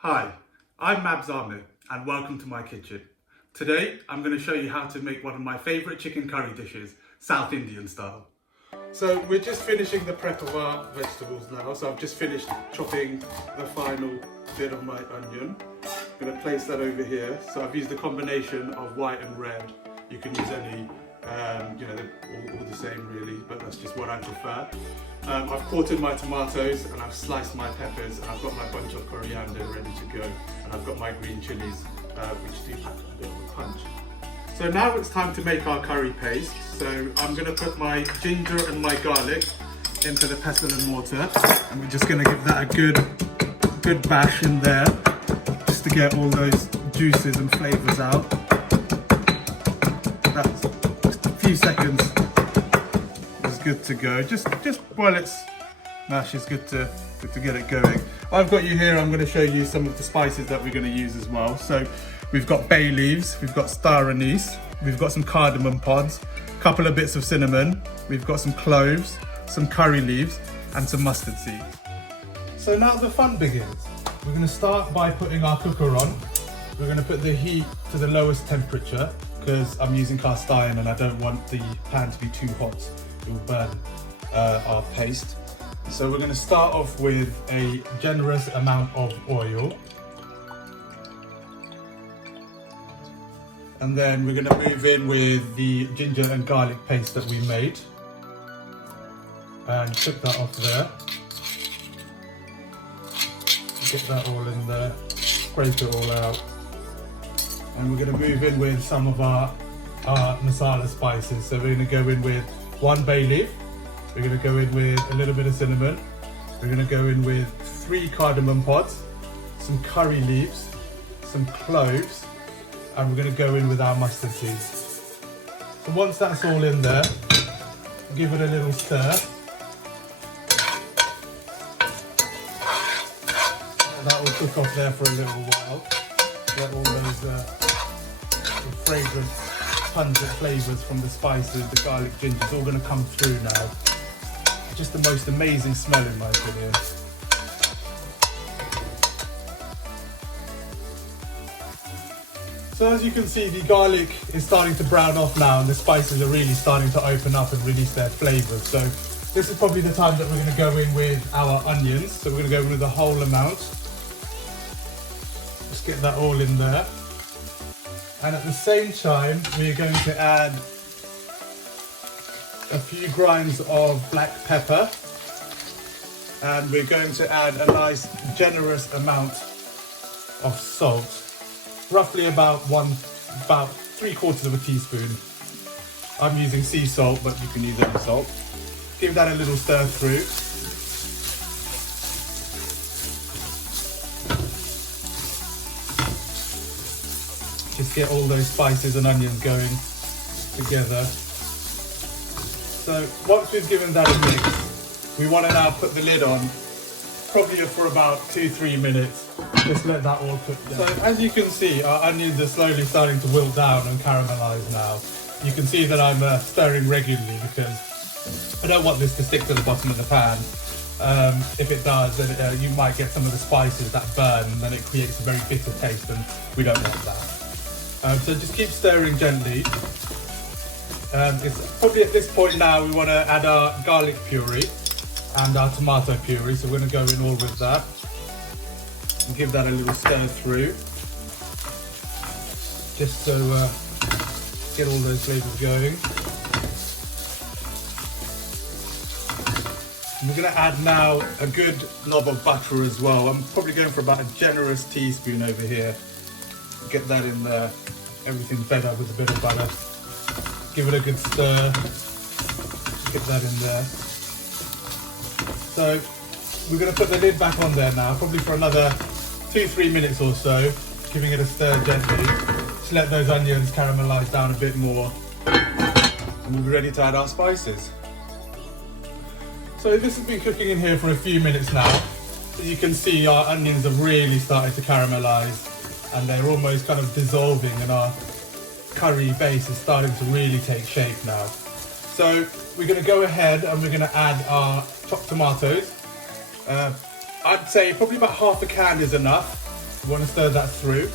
Hi, I'm Mabs Ahmed and welcome to my kitchen. Today I'm going to show you how to make one of my favourite chicken curry dishes, South Indian style. So we're just finishing the prep of our vegetables now, so I've just finished chopping the final bit of my onion. I'm going to place that over here. So I've used a combination of white and red. You can use any, they're all the same really, but that's just what I prefer. I've quartered my tomatoes and I've sliced my peppers and I've got my bunch of coriander ready to go, and I've got my green chilies which do pack a bit of a punch. So now it's time to make our curry paste. So I'm going to put my ginger and my garlic into the pestle and mortar, and we're just going to give that a good bash in there just to get all those juices and flavours out. That's just a few seconds. Good to go. Just while it's mash, it's good to get it going. I've got you here. I'm going to show you some of the spices that we're going to use as well. So we've got bay leaves, we've got star anise, we've got some cardamom pods, a couple of bits of cinnamon, we've got some cloves, some curry leaves, and some mustard seeds. So now the fun begins. We're going to start by putting our cooker on. We're going to put the heat to the lowest temperature because I'm using cast iron and I don't want the pan to be too hot. It will burn our paste. So we're going to start off with a generous amount of oil. And then we're going to move in with the ginger and garlic paste that we made. And cook that off there. Get that all in there, scrape it all out. And we're going to move in with some of our masala spices. So we're going to go in with 1 bay leaf, we're going to go in with a little bit of cinnamon, we're going to go in with 3 cardamom pods, some curry leaves, some cloves, and we're going to go in with our mustard seeds. So once that's all in there, give it a little stir. And that will cook off there for a little while. Let all those fragrant pungent flavours from the spices, the garlic, ginger, it's all going to come through now. Just the most amazing smell in my opinion. So as you can see, the garlic is starting to brown off now and the spices are really starting to open up and release their flavours. So this is probably the time that we're going to go in with our onions. So we're going to go in with the whole amount. Just get that all in there. And at the same time, we're going to add a few grinds of black pepper. And we're going to add a nice generous amount of salt. Roughly about 3/4 of a teaspoon. I'm using sea salt, but you can use any salt. Give that a little stir through. Just get all those spices and onions going together. So once we've given that a mix, we want to now put the lid on, probably for about 2-3 minutes. Just let that all cook down. So as you can see, our onions are slowly starting to wilt down and caramelize now. You can see that I'm stirring regularly because I don't want this to stick to the bottom of the pan. If it does, then you might get some of the spices that burn and then it creates a very bitter taste, and we don't want that. So just keep stirring gently. It's probably at this point now we want to add our garlic puree and our tomato puree. So we're going to go in all with that and give that a little stir through, just so get all those flavours going. And we're going to add now a good knob of butter as well. I'm probably going for about a generous teaspoon over here. Get that in there. Everything's better with a bit of butter. Give it a good stir. Get that in there. So we're going to put the lid back on there now, probably for another 2-3 minutes or so, giving it a stir gently. Just let those onions caramelize down a bit more, and we'll be ready to add our spices. So this has been cooking in here for a few minutes now. As you can see, our onions have really started to caramelize and they're almost kind of dissolving, and our curry base is starting to really take shape now. So we're going to go ahead and we're going to add our chopped tomatoes. I'd say probably about half a can is enough. We want to stir that through.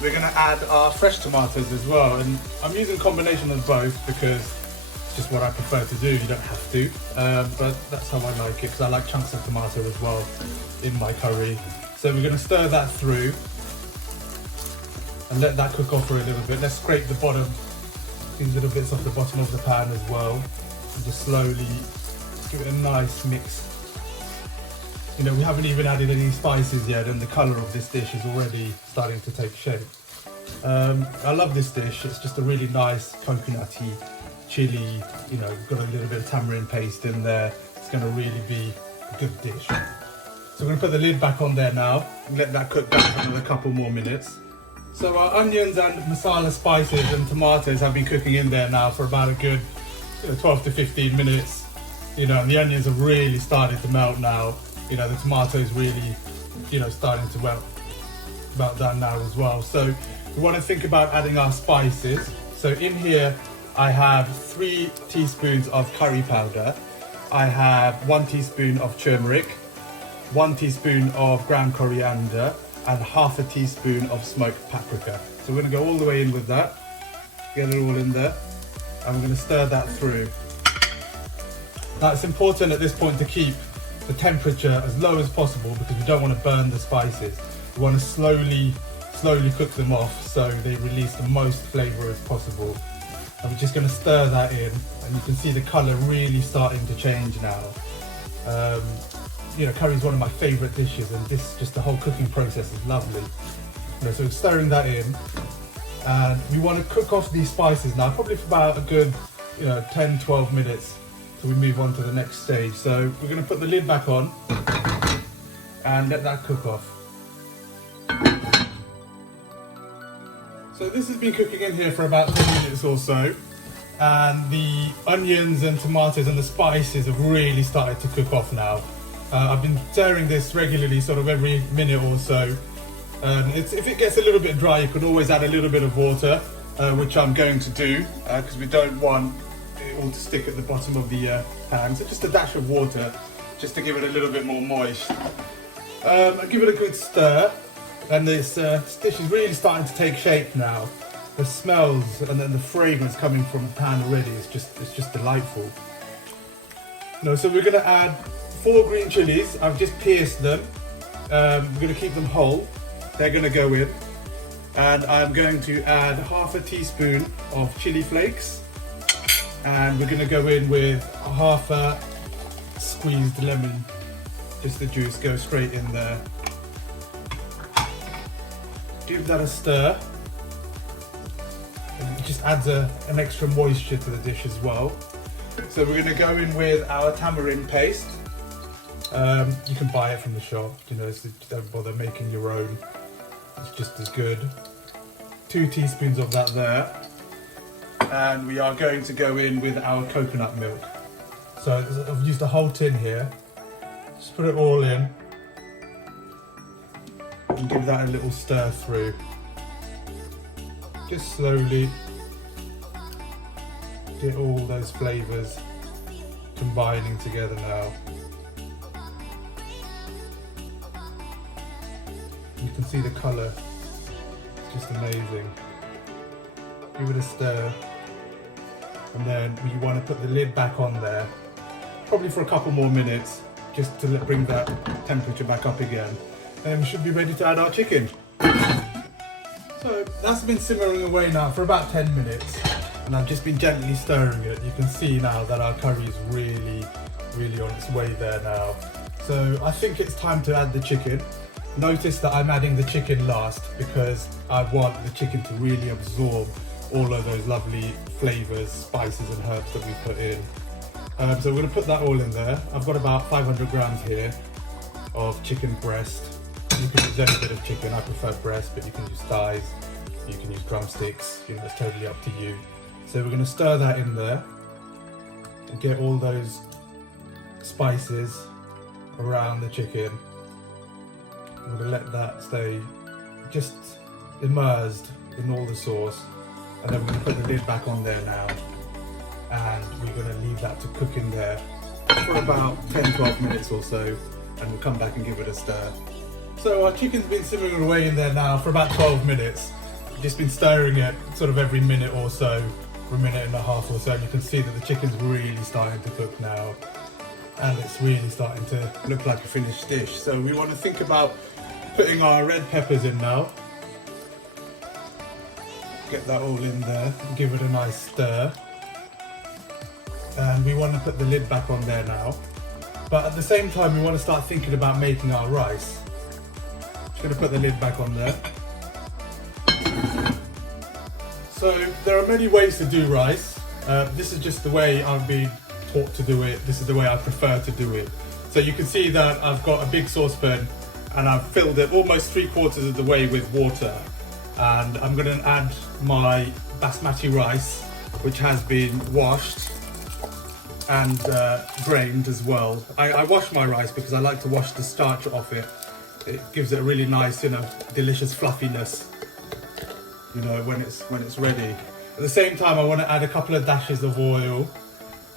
We're going to add our fresh tomatoes as well, and I'm using a combination of both because it's just what I prefer to do. You don't have to, but that's how I like it, because I like chunks of tomato as well in my curry. So we're going to stir that through and let that cook off for a little bit. Let's scrape the bottom, these little bits off the bottom of the pan as well, and just slowly give it a nice mix. You know, we haven't even added any spices yet, and the colour of this dish is already starting to take shape. I love this dish. It's just a really nice coconutty, chilli, you know, got a little bit of tamarind paste in there. It's going to really be a good dish. So we're going to put the lid back on there now and let that cook back for another couple more minutes. So our onions and masala spices and tomatoes have been cooking in there now for about a good 12 to 15 minutes. You know, and the onions have really started to melt now. You know, the tomatoes really, you know, starting to melt down now as well. So we want to think about adding our spices. So in here, I have 3 teaspoons of curry powder. I have 1 teaspoon of turmeric, 1 teaspoon of ground coriander, and half a teaspoon of smoked paprika. So we're going to go all the way in with that. Get it all in there. And we're going to stir that through. Now it's important at this point to keep the temperature as low as possible because we don't want to burn the spices. We want to slowly cook them off so they release the most flavour as possible. And we're just going to stir that in, and you can see the colour really starting to change now. You know, curry is one of my favourite dishes, and just the whole cooking process is lovely. You know, so we're stirring that in, and we want to cook off these spices now, probably for about a good 10-12 minutes. So we move on to the next stage. So we're going to put the lid back on and let that cook off. So this has been cooking in here for about 10 minutes or so, and the onions and tomatoes and the spices have really started to cook off now. I've been stirring this regularly, sort of every minute or so. If it gets a little bit dry, you can always add a little bit of water, which I'm going to do because we don't want all to stick at the bottom of the pan. So just a dash of water just to give it a little bit more moist. I'll give it a good stir, and this dish is really starting to take shape now. The smells and then the fragrance coming from the pan already is just delightful. So we're going to add 4 green chilies. I've just pierced them. We're going to keep them whole. They're going to go in, and I'm going to add half a teaspoon of chili flakes. And we're going to go in with half a squeezed lemon, just the juice, go straight in there. Give that a stir. And it just adds an extra moisture to the dish as well. So we're going to go in with our tamarind paste. You can buy it from the shop, don't bother making your own. It's just as good. 2 teaspoons of that there. And we are going to go in with our coconut milk. So I've used a whole tin here. Just put it all in and give that a little stir through. Just slowly get all those flavours combining together now. You can see the colour, it's just amazing. Give it a stir. And then we want to put the lid back on there, probably for a couple more minutes, just to bring that temperature back up again. And we should be ready to add our chicken. So that's been simmering away now for about 10 minutes, and I've just been gently stirring it. You can see now that our curry is really on its way there now. So I think it's time to add the chicken. Notice that I'm adding the chicken last because I want the chicken to really absorb all of those lovely flavours, spices and herbs that we put in. So we're going to put that all in there. I've got about 500 grams here of chicken breast. You can use any bit of chicken. I prefer breast, but you can use thighs, you can use drumsticks, it's totally up to you. So we're going to stir that in there and get all those spices around the chicken. I'm going to let that stay just immersed in all the sauce. And then we're going to put the lid back on there now, and we're going to leave that to cook in there for about 10-12 minutes or so, and we'll come back and give it a stir. So our chicken's been simmering away in there now for about 12 minutes. Just been stirring it sort of every minute or so, for a minute and a half or so, and you can see that the chicken's really starting to cook now. And it's really starting to look like a finished dish. So we want to think about putting our red peppers in now. Get that all in there, give it a nice stir. And we want to put the lid back on there now. But at the same time, we want to start thinking about making our rice. Just going to put the lid back on there. So there are many ways to do rice. This is just the way I've been taught to do it. This is the way I prefer to do it. So you can see that I've got a big saucepan and I've filled it almost 3/4 of the way with water. And I'm going to add my Basmati rice, which has been washed and drained as well. I wash my rice because I like to wash the starch off it. It gives it a really nice, delicious fluffiness, when it's ready. At the same time, I want to add a couple of dashes of oil.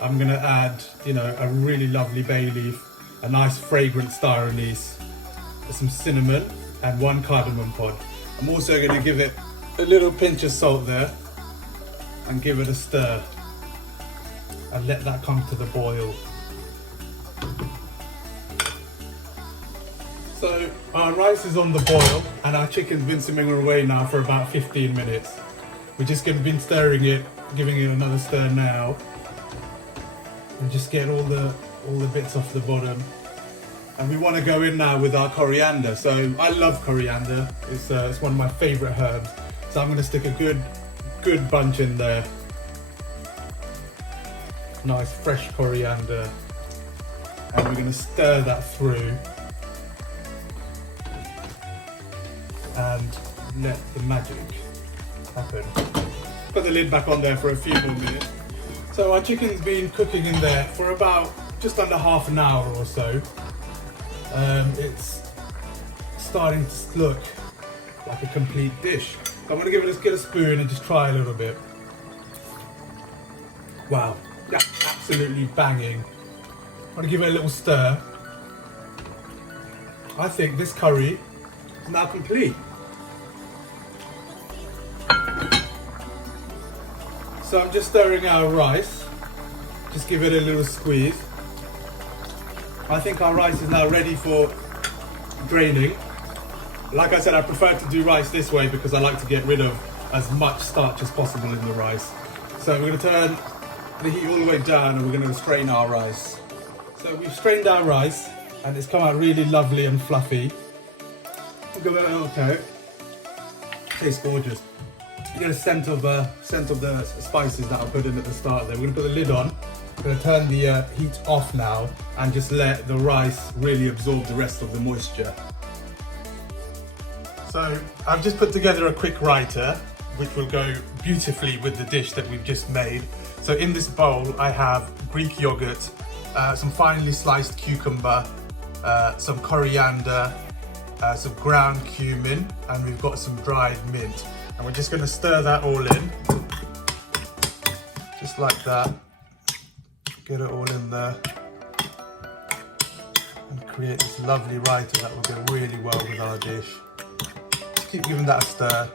I'm going to add, a really lovely bay leaf, a nice fragrant star anise, some cinnamon, and 1 cardamom pod. I'm also going to give it a little pinch of salt there and give it a stir and let that come to the boil. So our rice is on the boil and our chicken's been simmering away now for about 15 minutes. We're just going to be stirring it, giving it another stir now, and just get all the bits off the bottom. And we want to go in now with our coriander. So I love coriander. It's one of my favourite herbs. So I'm going to stick a good bunch in there. Nice fresh coriander. And we're going to stir that through. And let the magic happen. Put the lid back on there for a few more minutes. So our chicken's been cooking in there for about just under half an hour or so. It's starting to look like a complete dish. I'm going to get a spoon and just try a little bit. Wow, that's absolutely banging. I'm going to give it a little stir. I think this curry is now complete. So I'm just stirring our rice. Just give it a little squeeze. I think our rice is now ready for draining. Like I said, I prefer to do rice this way because I like to get rid of as much starch as possible in the rice. So we're going to turn the heat all the way down and we're going to strain our rice. So we've strained our rice and it's come out really lovely and fluffy. Give it a little coat. Tastes gorgeous. You get a scent of the spices that I put in at the start there. We're going to put the lid on. I'm going to turn the heat off now and just let the rice really absorb the rest of the moisture. So I've just put together a quick raita, which will go beautifully with the dish that we've just made. So in this bowl I have Greek yogurt, some finely sliced cucumber, some coriander, some ground cumin, and we've got some dried mint. And we're just going to stir that all in, just like that. Get it all in there and create this lovely raita that will go really well with our dish. Just keep giving that a stir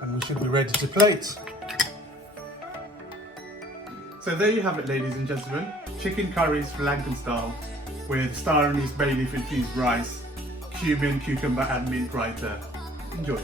and we should be ready to plate. So there you have it, ladies and gentlemen. Chicken curry Sri Lankan style with star anise bay leaf infused rice, cumin, cucumber and mint raita. Enjoy.